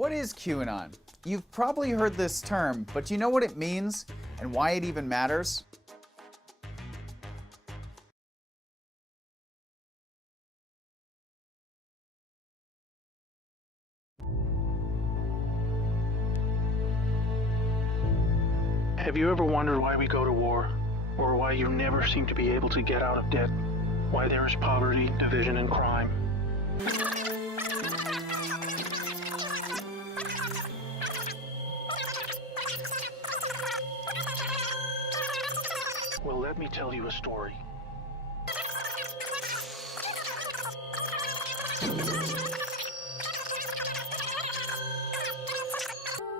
What is QAnon? You've probably heard this term, but do you know what it means and why it even matters? Have you ever wondered why we go to war? Or why you never seem to be able to get out of debt? Why there is poverty, division, and crime? Well, let me tell you a story.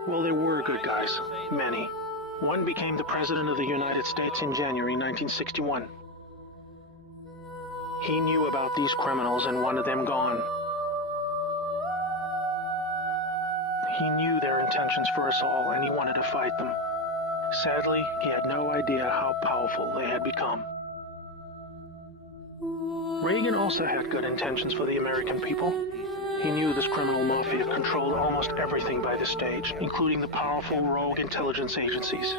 Well, there were good guys. Many. One became the President of the United States in January 1961. He knew about these criminals and wanted them gone. He knew their intentions for us all, and he wanted to fight them. Sadly, he had no idea how powerful they had become. Reagan also had good intentions for the American people. He knew this criminal mafia controlled almost everything by the stage, including the powerful rogue intelligence agencies.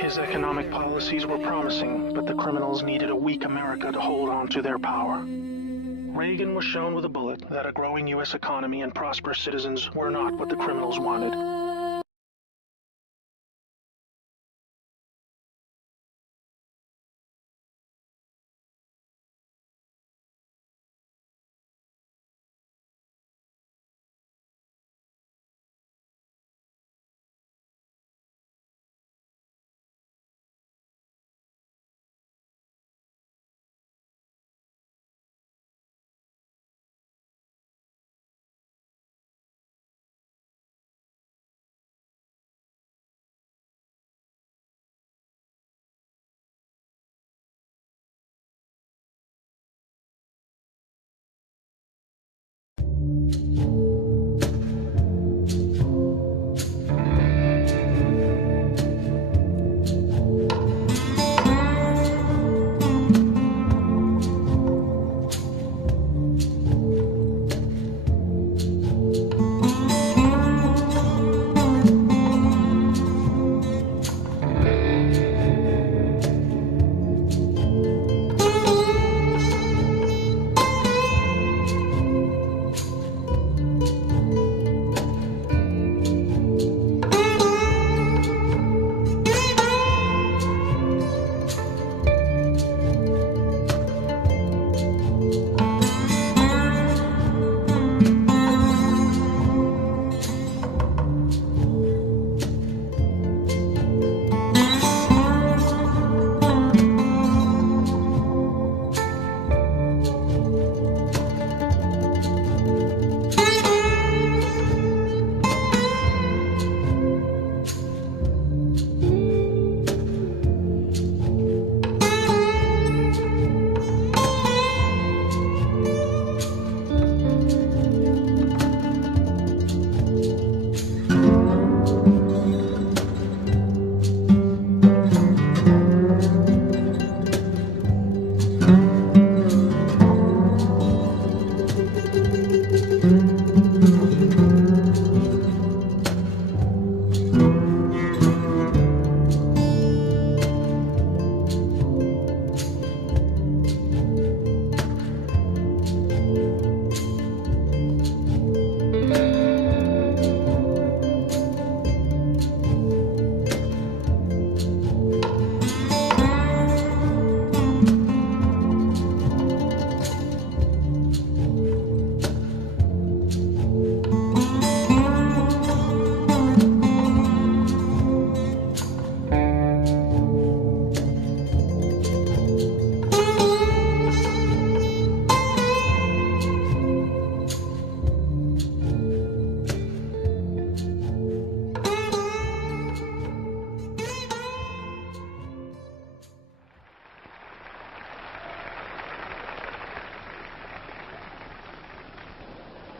His economic policies were promising, but the criminals needed a weak America to hold on to their power. Reagan was shown with a bullet that a growing U.S. economy and prosperous citizens were not what the criminals wanted.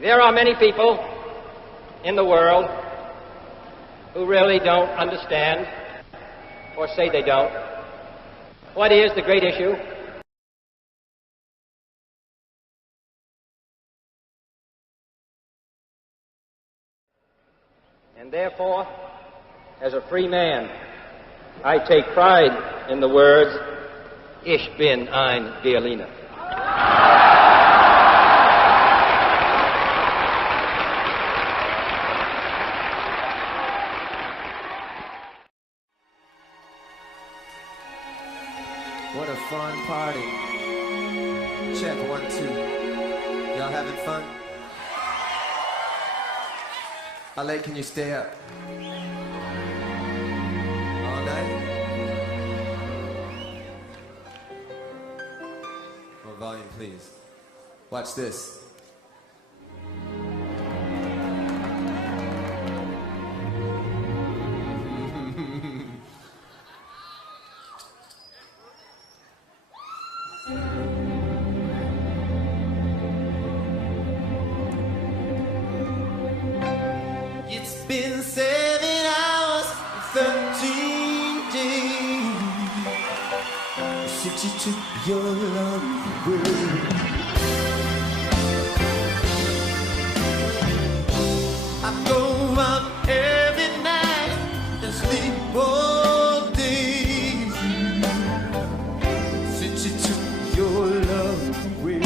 There are many people in the world who really don't understand, or say they don't, what is the great issue And therefore, as a free man, I take pride in the words, Ich bin ein Berliner. What a fun party. Check 1, 2. Y'all having fun? How late can you stay up? All night? More volume, please. Watch this. It's been 7 hours and 13 days since you took your love away. I go out every night and sleep all day since you took your love away.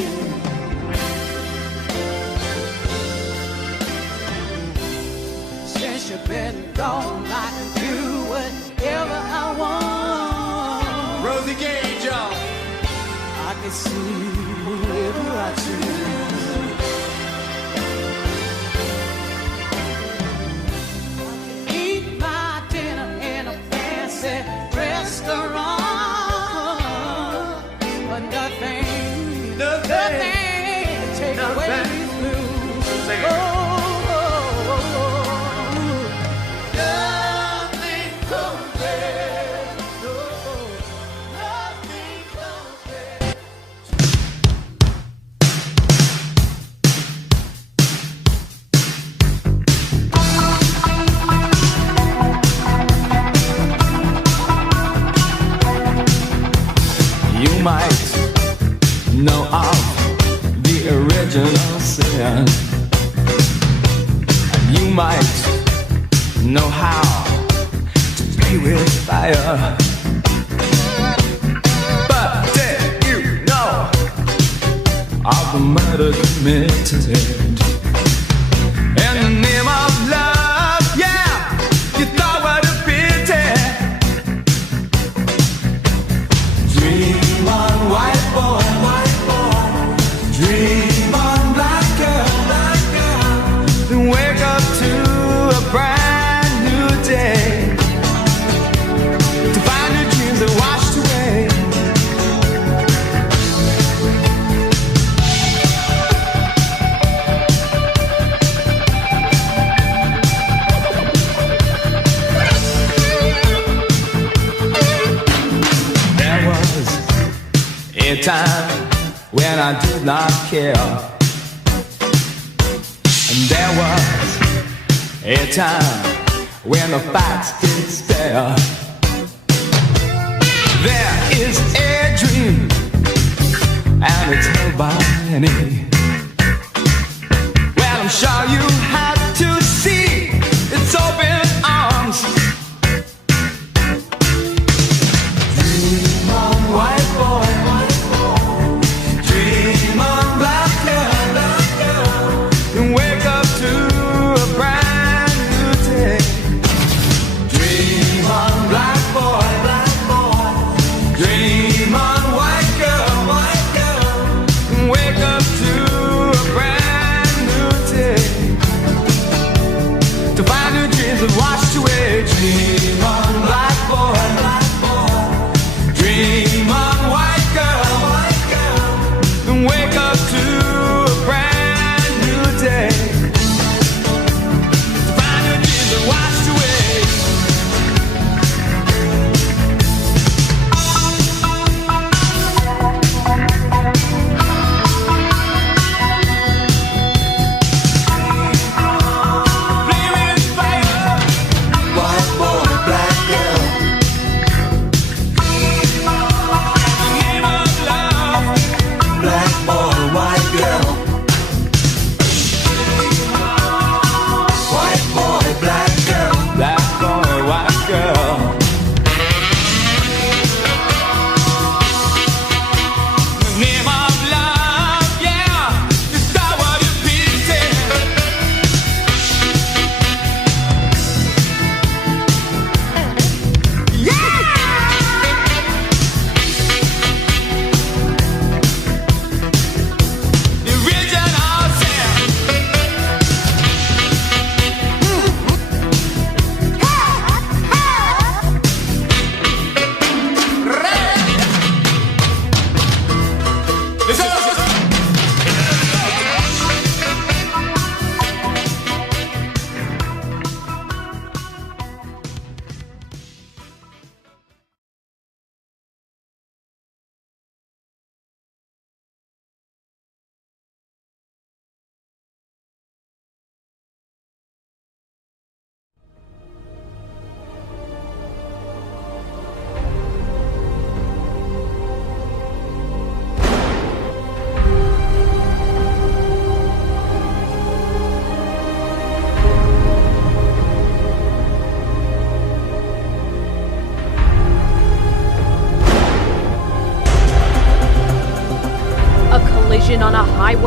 Since you've been gone, I can do whatever I want. Rosie Gage, y'all. I can see whoever I choose. Eat my dinner in a fancy restaurant, but nothing to take away these blues. Sing it. Oh, You might know of the original sin, and you might know how to play with fire. But did you know of the murder committed in the name of love? Yeah, you thought what a pity. Dream on, white boy, dream on, black girl, then wake up to a brand new day, to find your dreams that washed away. There was a time when I did not care, and there was a time when the facts did stare. There is a dream, and it's held by many. Well, I'm sure you had to see its open arms. Dream on, white boy, dream on, black girl, and wake up to a brand new day. Dream on, black boy, dream on, white girl, and wake up to a brand new day.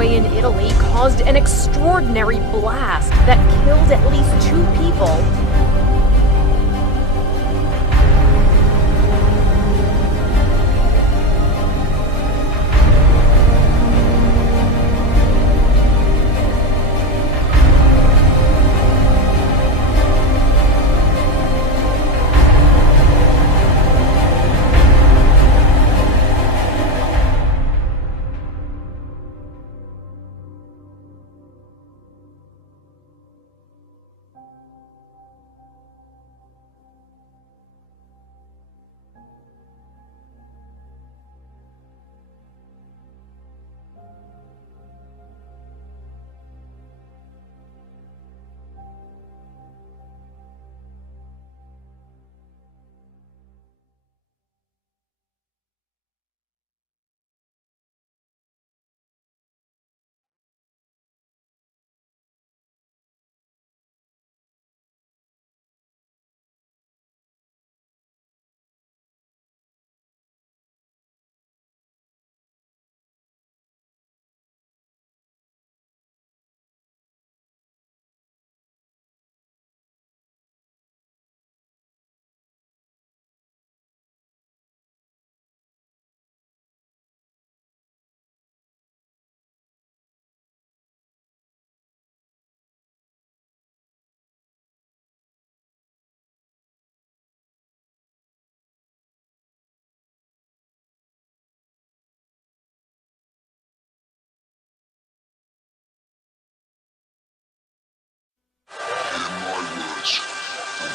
highway in Italy caused an extraordinary blast that killed at least 2 people.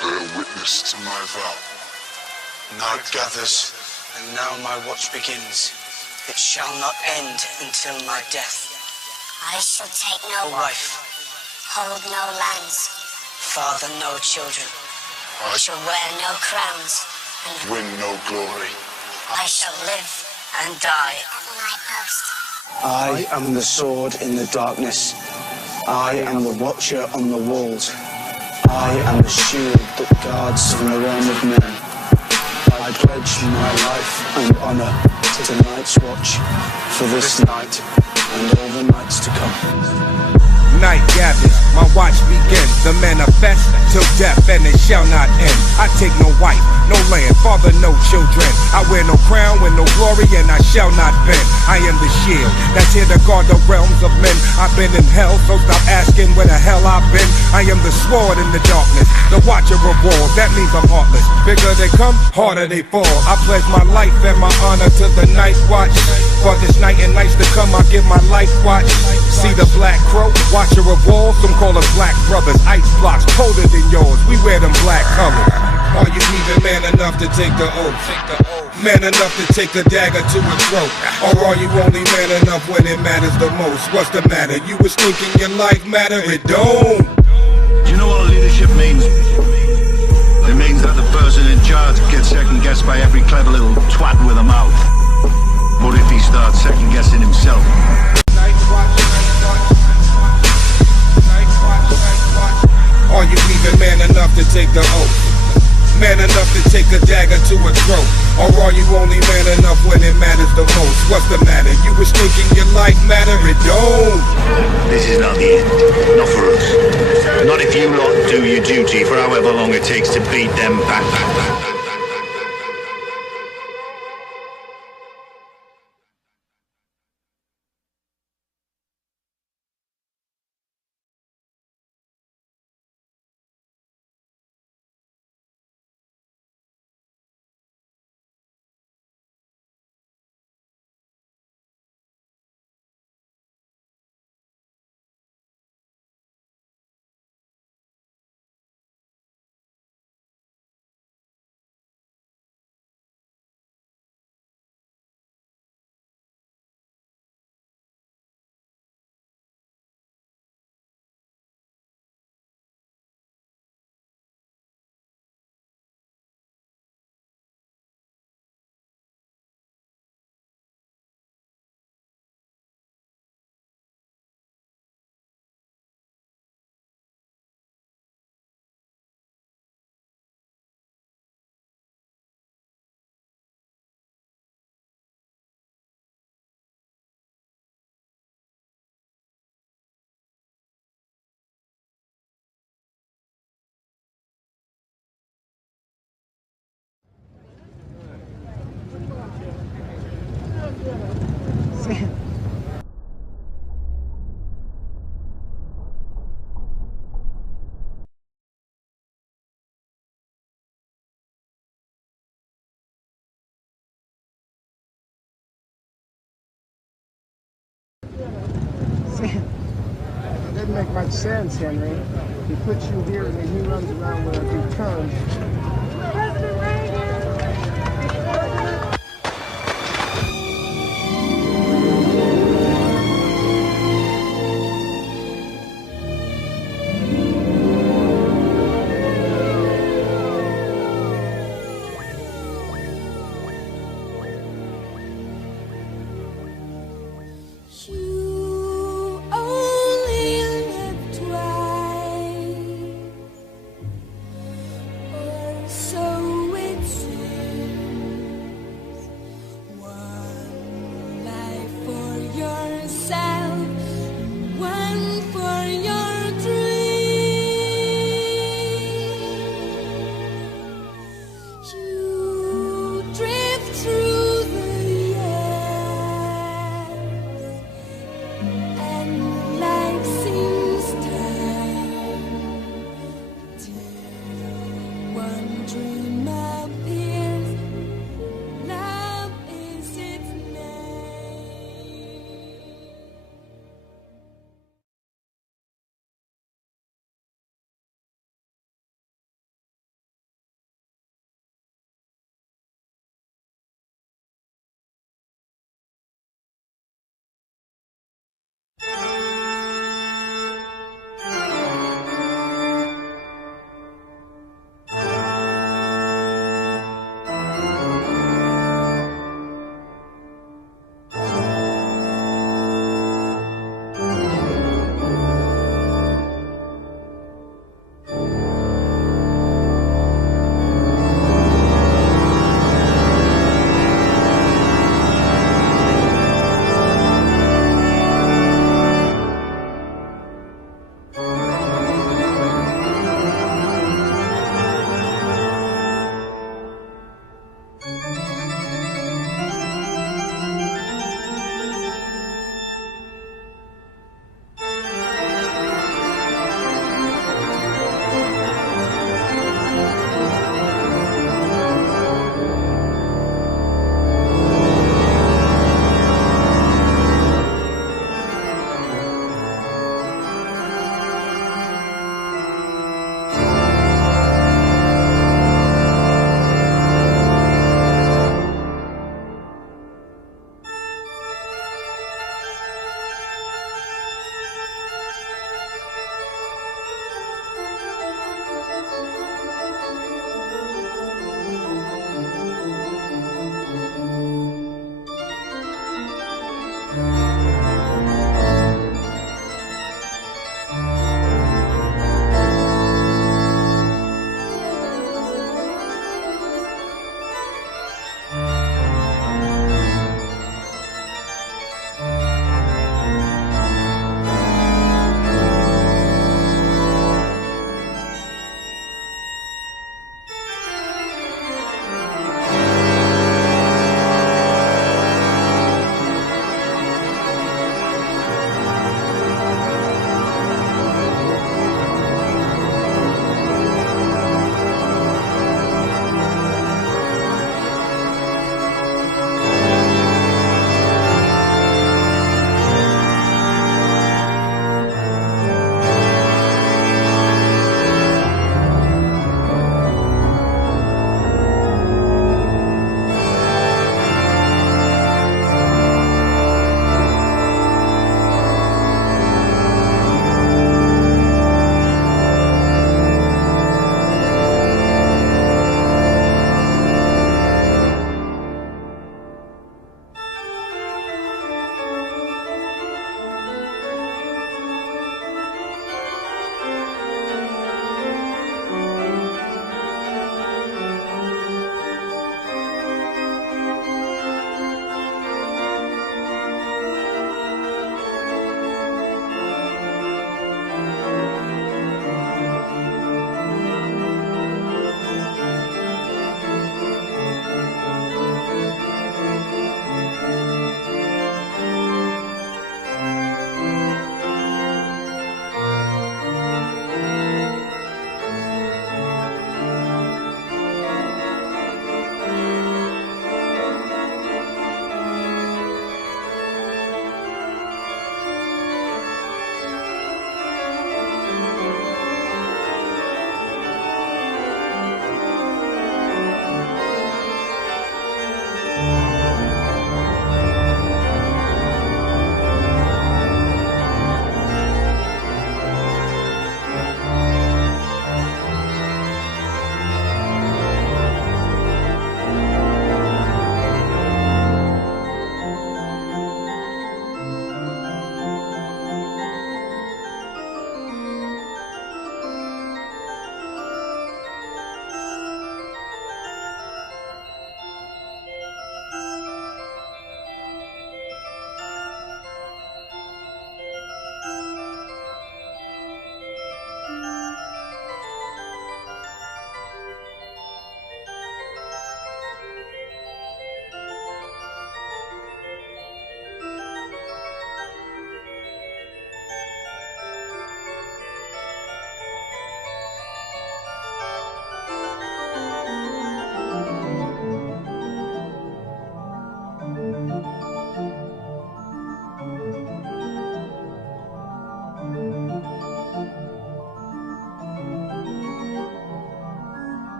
Bear witness to my vow. Night gathers, and now my watch begins. It shall not end until my death. I shall take no wife, hold no lands, father no children. I shall wear no crowns, and Win no glory. I shall live And die. at my post. I am the sword in the darkness. I am the watcher on the walls. I am the shield that guards from the realm of men. I pledge my life and honor to tonight's watch, for this night and all the nights to come. Night gathers, my watch begins to manifest till death, and it shall not end. I take no wife, no land, father, no children. I wear no crown, with no glory, and I shall not bend. I am the shield that's here to guard the realms of men. I've been in hell, so stop asking where the hell I've been. I am the sword in the darkness, the watcher of walls. That means I'm heartless. Bigger they come, harder they fall. I pledge my life and my honor to the night watch. For this night and nights to come, I give my life watch. See the black crow, watcher of walls. Some call us black brothers. Ice blocks colder than yours. We wear them black colors. Are you even man enough to take the oath? Man enough to take a dagger to a throat? Or are you only man enough when it matters the most? What's the matter? You was thinking your life matter? It don't. Do you know what leadership means? It means that the person in charge gets second guessed by every clever little twat with a mouth. What if he starts second guessing himself? Are you even man enough to take the oath? Man enough to take a dagger to a throat? Or are you only man enough when it matters the most? What's the matter? You was thinking your life matter? It don't. This is not the end. Not for us. Not if you lot do your duty for however long it takes to beat them back. saying? It doesn't make much sense, Henry. He puts you here and then he runs around with a big turn. President Reagan! Or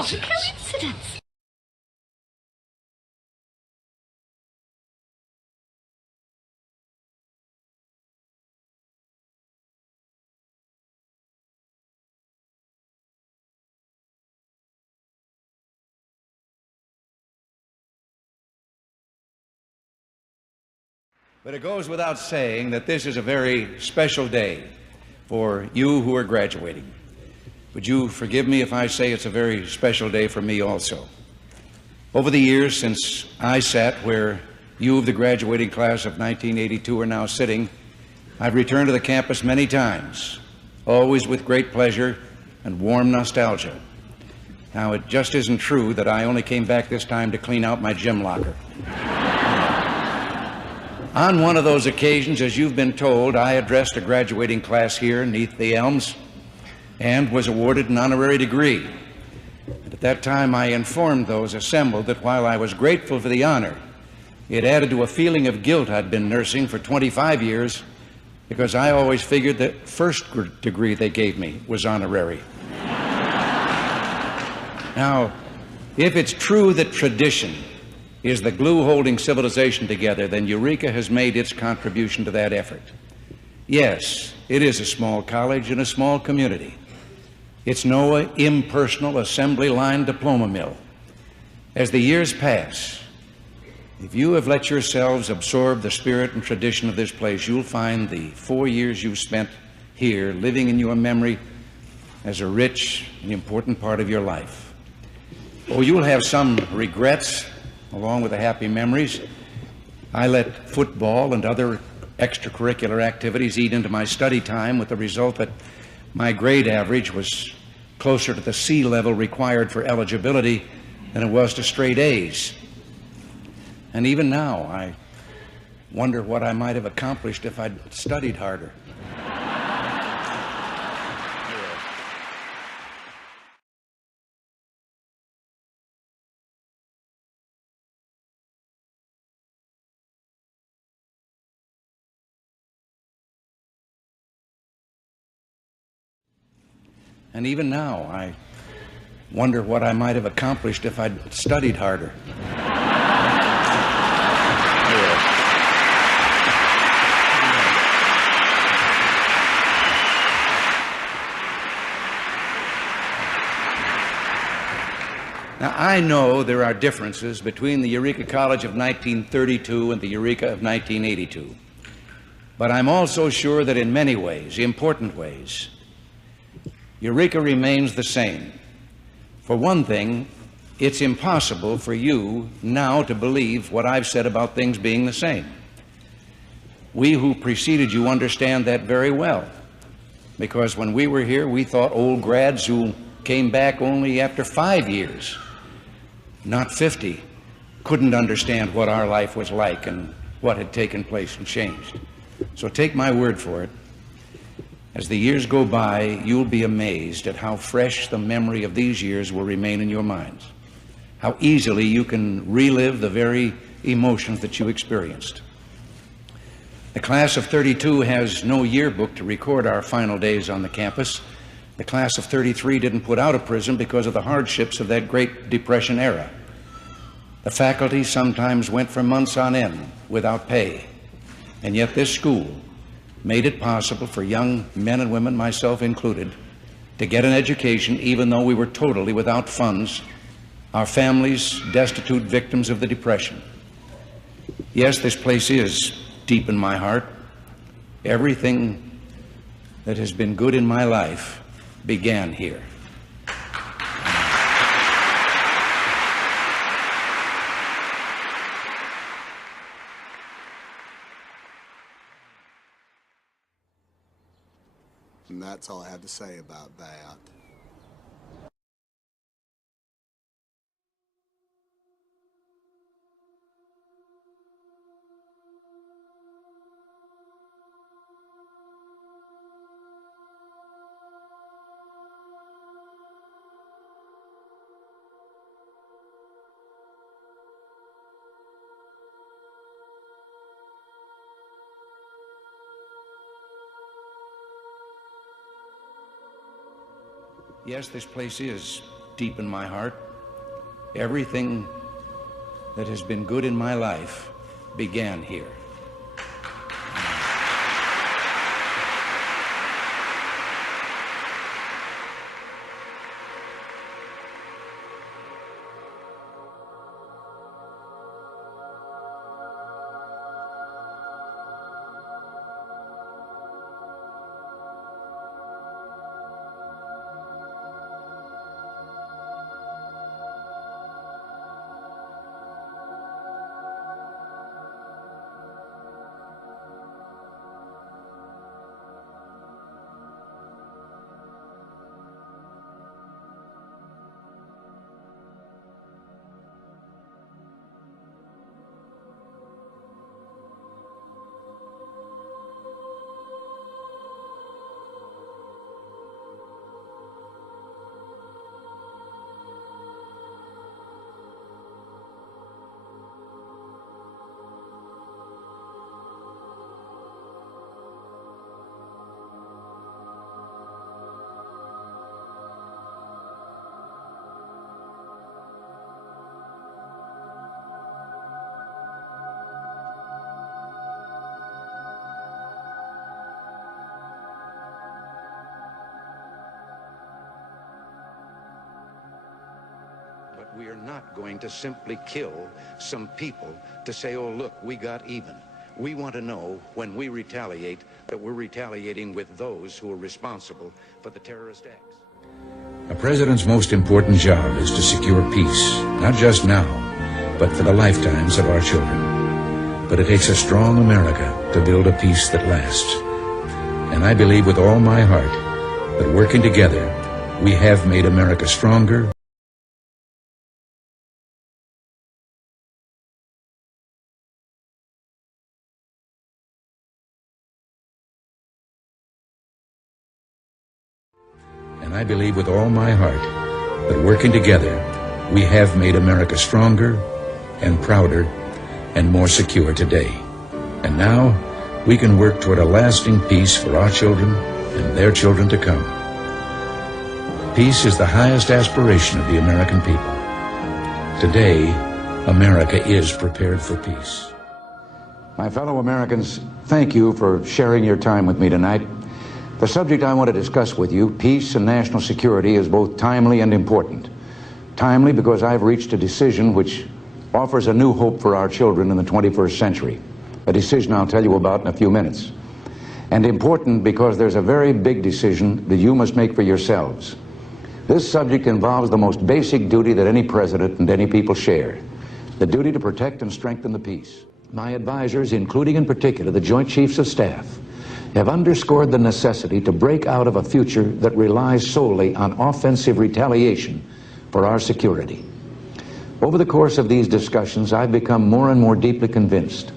What a coincidence. But it goes without saying that this is a very special day for you who are graduating. Would you forgive me if I say it's a very special day for me also? Over the years since I sat where you of the graduating class of 1982 are now sitting, I've returned to the campus many times, always with great pleasure and warm nostalgia. Now, it just isn't true that I only came back this time to clean out my gym locker. On one of those occasions, as you've been told, I addressed a graduating class here neath the elms and was awarded an honorary degree. And at that time, I informed those assembled that while I was grateful for the honor, it added to a feeling of guilt I'd been nursing for 25 years because I always figured the first degree they gave me was honorary. Now, if it's true that tradition is the glue holding civilization together, then Eureka has made its contribution to that effort. Yes, it is a small college in a small community. It's no impersonal assembly line diploma mill. As the years pass, if you have let yourselves absorb the spirit and tradition of this place, you'll find the 4 years you've spent here living in your memory as a rich and important part of your life. Oh, you'll have some regrets along with the happy memories. I let football and other extracurricular activities eat into my study time, with the result that my grade average was closer to the C level required for eligibility than it was to straight A's. And even now, I wonder what I might have accomplished if I'd studied harder. And even now, I wonder what I might have accomplished if I'd studied harder. Now, I know there are differences between the Eureka College of 1932 and the Eureka of 1982. But I'm also sure that in many ways, important ways, Eureka remains the same. For one thing, it's impossible for you now to believe what I've said about things being the same. We who preceded you understand that very well, because when we were here, we thought old grads who came back only after 5 years, not 50, couldn't understand what our life was like and what had taken place and changed. So take my word for it. As the years go by, you'll be amazed at how fresh the memory of these years will remain in your minds, how easily you can relive the very emotions that you experienced. The class of 32 has no yearbook to record our final days on the campus. The class of 33 didn't put out of prison because of the hardships of that Great Depression era. The faculty sometimes went for months on end without pay, and yet this school made it possible for young men and women, myself included, to get an education even though we were totally without funds, our families destitute victims of the Depression. Yes, this place is deep in my heart. Everything that has been good in my life began here. And that's all I have to say about that. Yes, this place is deep in my heart. Everything that has been good in my life began here. But we are not going to simply kill some people to say, oh, look, we got even. We want to know when we retaliate that we're retaliating with those who are responsible for the terrorist acts. A president's most important job is to secure peace, not just now, but for the lifetimes of our children. But it takes a strong America to build a peace that lasts. And I believe with all my heart that working together, we have made America stronger. And I believe with all my heart that working together, we have made America stronger and prouder and more secure today. And now we can work toward a lasting peace for our children and their children to come. Peace is the highest aspiration of the American people. Today, America is prepared for peace. My fellow Americans, thank you for sharing your time with me tonight. The subject I want to discuss with you, peace and national security, is both timely and important. Timely because I've reached a decision which offers a new hope for our children in the 21st century, a decision I'll tell you about in a few minutes. And important because there's a very big decision that you must make for yourselves. This subject involves the most basic duty that any president and any people share, the duty to protect and strengthen the peace. My advisors, including in particular the Joint Chiefs of Staff, have underscored the necessity to break out of a future that relies solely on offensive retaliation for our security. Over the course of these discussions, I've become more and more deeply convinced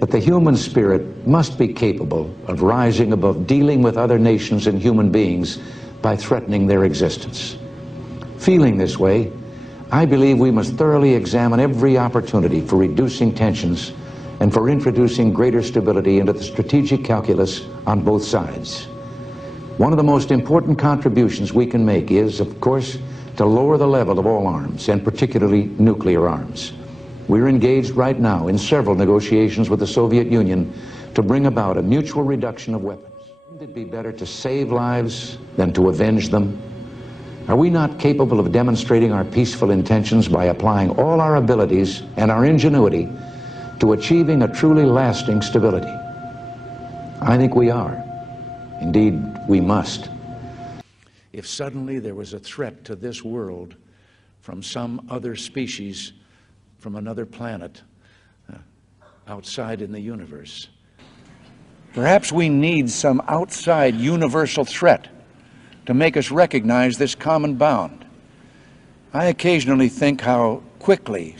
that the human spirit must be capable of rising above dealing with other nations and human beings by threatening their existence. Feeling this way, I believe we must thoroughly examine every opportunity for reducing tensions and for introducing greater stability into the strategic calculus on both sides. One of the most important contributions we can make is, of course, to lower the level of all arms, and particularly nuclear arms. We're engaged right now in several negotiations with the Soviet Union to bring about a mutual reduction of weapons. Wouldn't it be better to save lives than to avenge them? Are we not capable of demonstrating our peaceful intentions by applying all our abilities and our ingenuity to achieving a truly lasting stability? I think we are. Indeed, we must. If suddenly there was a threat to this world from some other species, from another planet, outside in the universe, perhaps we need some outside universal threat to make us recognize this common bound. I occasionally think how quickly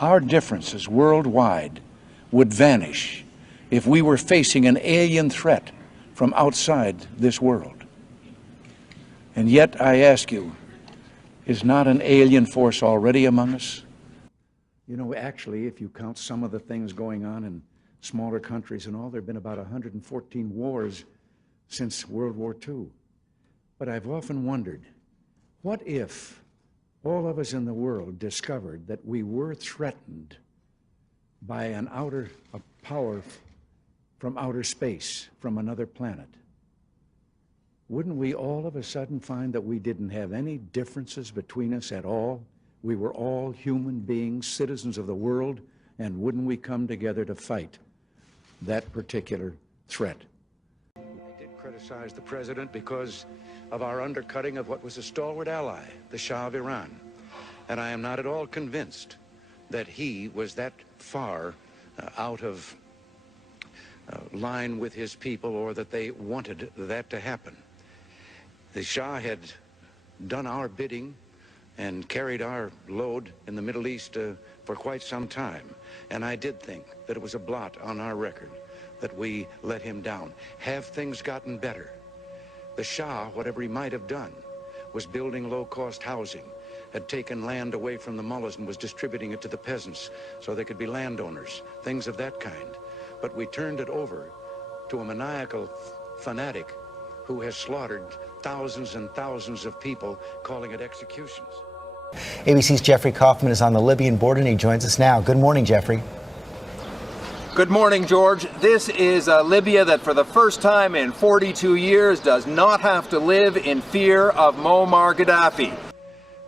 our differences worldwide would vanish if we were facing an alien threat from outside this world. And yet, I ask you, is not an alien force already among us? You know, actually, if you count some of the things going on in smaller countries and all, there have been about 114 wars since World War II. But I've often wondered, what if all of us in the world discovered that we were threatened by a power from outer space, from another planet, wouldn't we all of a sudden find that we didn't have any differences between us at all? We were all human beings, citizens of the world, and wouldn't we come together to fight that particular threat? I did criticize the president because of our undercutting of what was a stalwart ally, the Shah of Iran. And I am not at all convinced that he was that far out of line with his people, or that they wanted that to happen. The Shah had done our bidding and carried our load in the Middle East for quite some time. And I did think that it was a blot on our record that we let him down. Have things gotten better? The Shah, whatever he might have done, was building low-cost housing, had taken land away from the mullahs and was distributing it to the peasants so they could be landowners, things of that kind. But we turned it over to a maniacal fanatic who has slaughtered thousands and thousands of people, calling it executions. ABC's Jeffrey Kaufman is on the Libyan border, and he joins us now. Good morning, Jeffrey. Good morning, George. This is Libya that for the first time in 42 years does not have to live in fear of Muammar Gaddafi.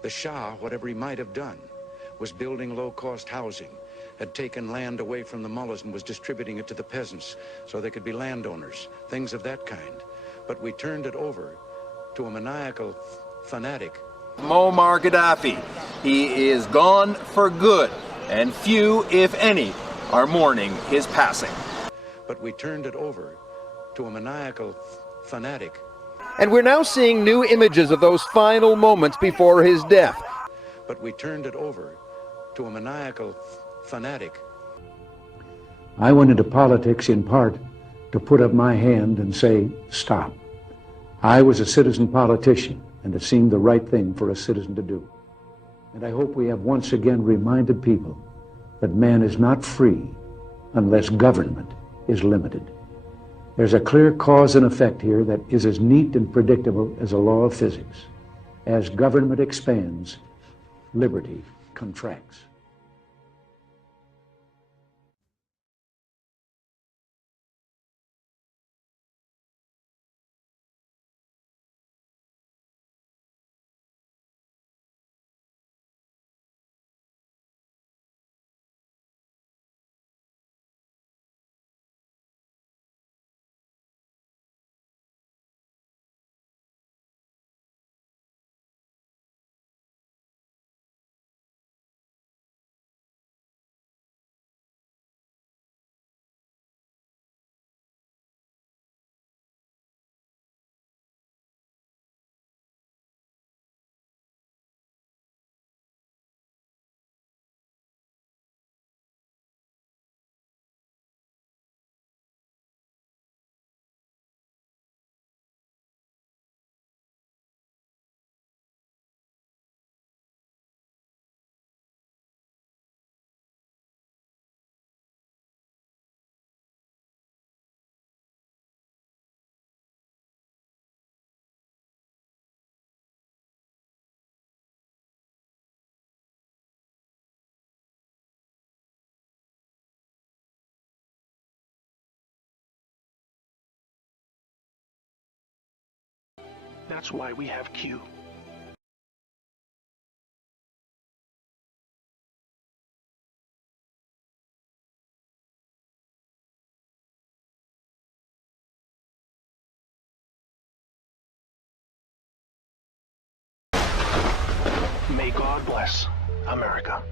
The Shah, whatever he might have done, was building low-cost housing, had taken land away from the mullahs and was distributing it to the peasants so they could be landowners, things of that kind. But we turned it over to a maniacal fanatic. Muammar Gaddafi. He is gone for good, and few, if any, are mourning his passing. But we turned it over to a maniacal fanatic. And we're now seeing new images of those final moments before his death. But we turned it over to a maniacal fanatic. I went into politics in part to put up my hand and say, stop. I was a citizen politician, and it seemed the right thing for a citizen to do. And I hope we have once again reminded people that man is not free unless government is limited. There's a clear cause and effect here that is as neat and predictable as a law of physics. As government expands, liberty contracts. That's why we have Q. May God bless America.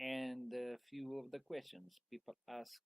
And a few of the questions people ask